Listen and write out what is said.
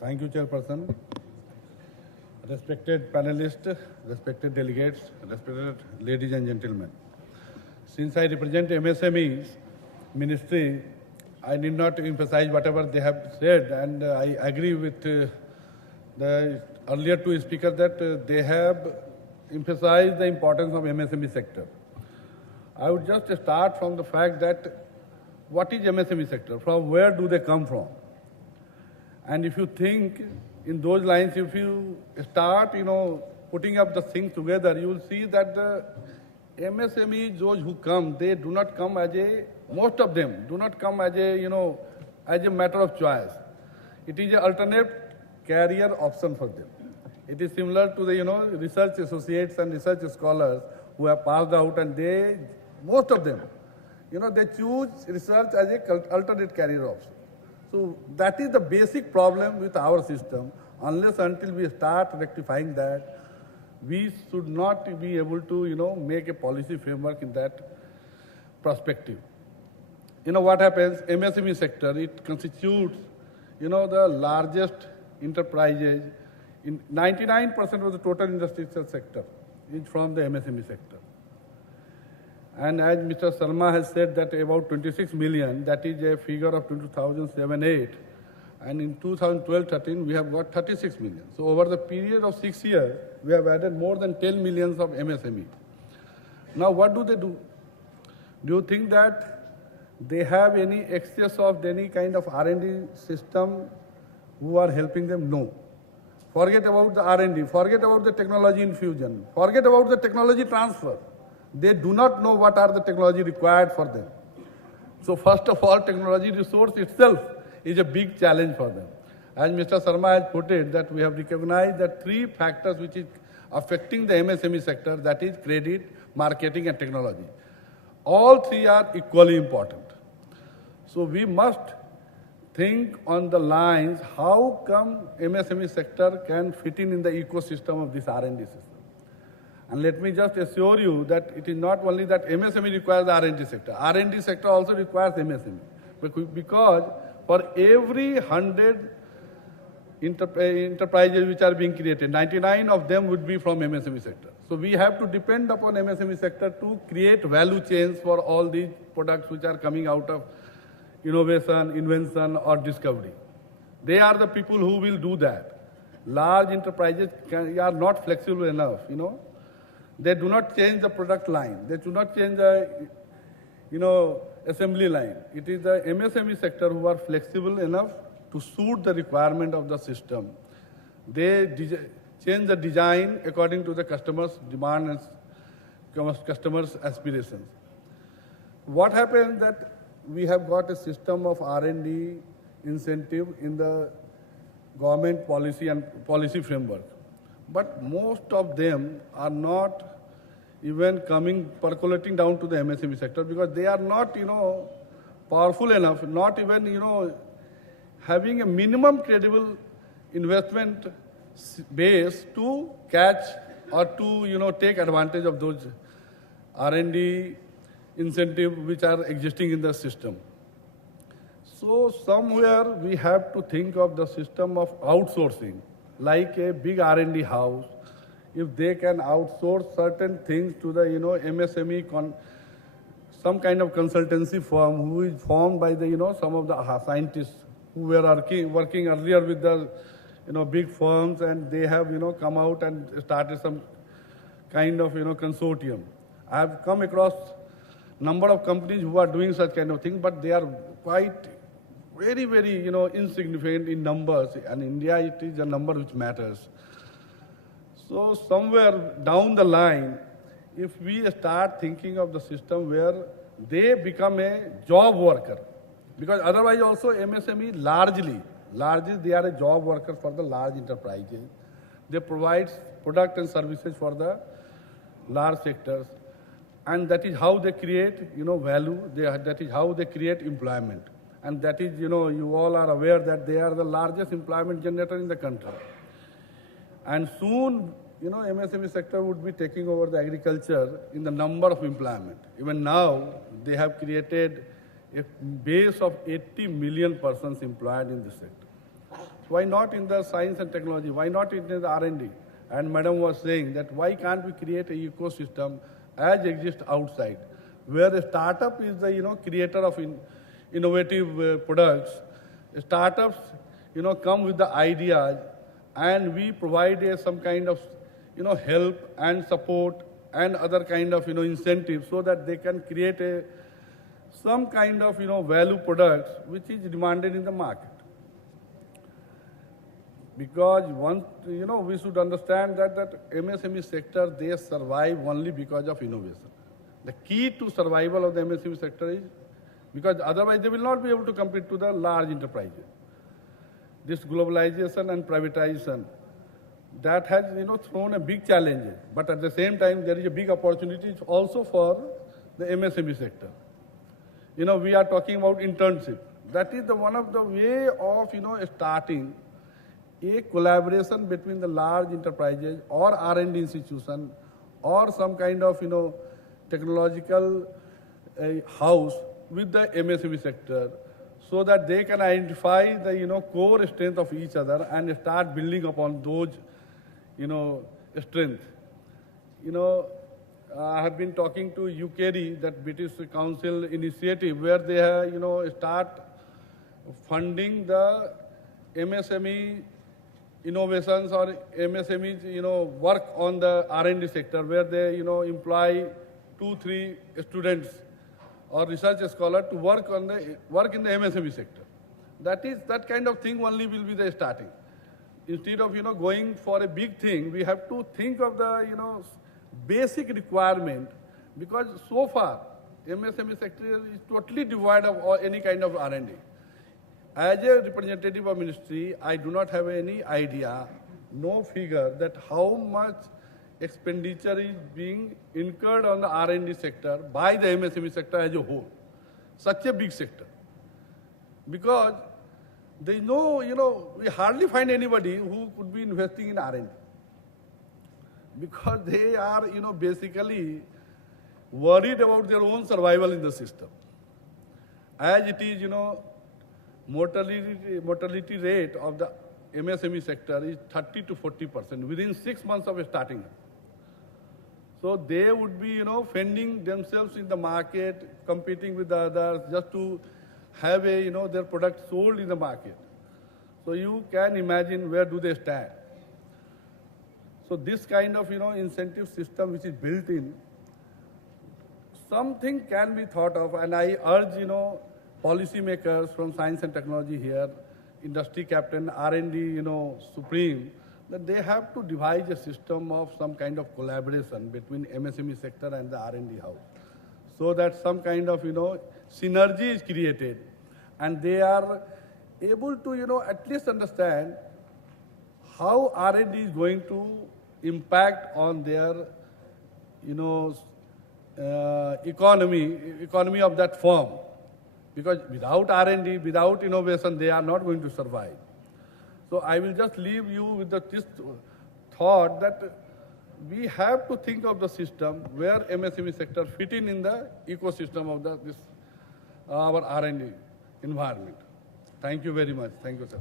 Thank you, Chairperson. Respected panelists, respected delegates, respected ladies and gentlemen. Since I represent MSMEs ministry, I need not emphasize whatever they have said, and I agree with the earlier two speakers that they have emphasized the importance of MSME sector. I would just start from the fact that what is MSME sector? From where do they come from? And if you think in those lines, if you start, putting up the things together, you will see that the MSMEs, those who come, they do not come most of them do not come as a matter of choice. It is an alternate career option for them. It is similar to the, research associates and research scholars who have passed out, and most of them, they choose research as an alternate career option. So that is the basic problem with our system. Unless until we start rectifying that, we should not be able to, make a policy framework in that perspective. What happens, MSME sector, it constitutes, the largest enterprises. In 99% of the total industrial sector is from the MSME sector. And as Mr. Sharma has said that about 26 million, that is a figure of 2007-8. And in 2012-13, we have got 36 million. So over the period of 6 years, we have added more than 10 millions of MSME. Now what do they do? Do you think that they have any excess of any kind of R&D system who are helping them? No. Forget about the R&D, forget about the technology infusion, forget about the technology transfer. They do not know what are the technology required for them. So first of all, technology resource itself is a big challenge for them. As Mr. Sharma has put it, that we have recognized that 3 factors which is affecting the MSME sector, that is credit, marketing and technology. All 3 are equally important. So we must think on the lines, how come MSME sector can fit in the ecosystem of this R&D system? And let me just assure you that it is not only that MSME requires the R&D sector. R&D sector also requires MSME. Because for every 100 enterprises which are being created, 99 of them would be from MSME sector. So we have to depend upon MSME sector to create value chains for all these products which are coming out of innovation, invention or discovery. They are the people who will do that. Large enterprises are not flexible enough, They do not change the product line. They do not change the, assembly line. It is the MSME sector who are flexible enough to suit the requirement of the system. They change the design according to the customer's demand and customer's aspirations. What happens that we have got a system of R&D incentive in the government policy and policy framework. But most of them are not even percolating down to the MSME sector because they are not, powerful enough, not even, having a minimum credible investment base to catch or to, take advantage of those R&D incentives which are existing in the system. So somewhere we have to think of the system of outsourcing, like a big R&D house. If they can outsource certain things to the MSME, some kind of consultancy firm who is formed by the some of the scientists who were working earlier with the big firms, and they have come out and started some kind of consortium. I have come across number of companies who are doing such kind of thing, but they are quite very, very insignificant in numbers. And in India, it is a number which matters. So somewhere down the line, if we start thinking of the system where they become a job worker, because otherwise also MSME largely they are a job worker for the large enterprises. They provide product and services for the large sectors, and that is how they create value. That is how they create employment, and that is you all are aware that they are the largest employment generator in the country. And soon, MSME sector would be taking over the agriculture in the number of employment. Even now, they have created a base of 80 million persons employed in this sector. Why not in the science and technology? Why not in the R&D? And Madam was saying that why can't we create an ecosystem as exists outside, where a startup is the creator of innovative products. Startups come with the ideas, and we provide some kind of help and support and other kind of incentives so that they can create some kind of value products which is demanded in the market. Because once we should understand that MSME sector, they survive only because of innovation. The key to survival of the MSME sector is because otherwise they will not be able to compete to the large enterprises. This globalization and privatization, that has thrown a big challenge, but at the same time there is a big opportunity also for the MSME sector. We are talking about internship. That is one of the way of starting a collaboration between the large enterprises or R&D institution or some kind of technological house with the MSME sector, so that they can identify the core strength of each other and start building upon those strengths. I have been talking to UKD, that British Council initiative, where they start funding the MSME innovations or MSMEs work on the R&D sector, where they employ 2-3 students or research scholars to work in the MSME sector. That kind of thing only will be the starting. Instead of going for a big thing, we have to think of the basic requirement, because so far MSME sector is totally devoid of any kind of R&D. As a representative of ministry, I do not have any idea, no figure, that how much expenditure is being incurred on the R&D sector by the MSME sector as a whole. Such a big sector. Because there is we hardly find anybody who could be investing in R&D. Because they are, basically worried about their own survival in the system. As it is, mortality rate of the MSME sector is 30 to 40% within 6 months of starting. So they would be, fending themselves in the market, competing with the others, just to have their product sold in the market. So you can imagine where do they stand. So this kind of, incentive system which is built in, something can be thought of, and I urge, policy makers from science and technology here, industry captain, R&D, supreme, that they have to devise a system of some kind of collaboration between MSME sector and the R&D house, so that some kind of, synergy is created, and they are able to, at least understand how R&D is going to impact on their, economy of that firm. Because without R&D, without innovation, they are not going to survive. So I will just leave you with this thought that we have to think of the system where MSME sector fit in the ecosystem of our R&D environment. Thank you very much. Thank you, sir.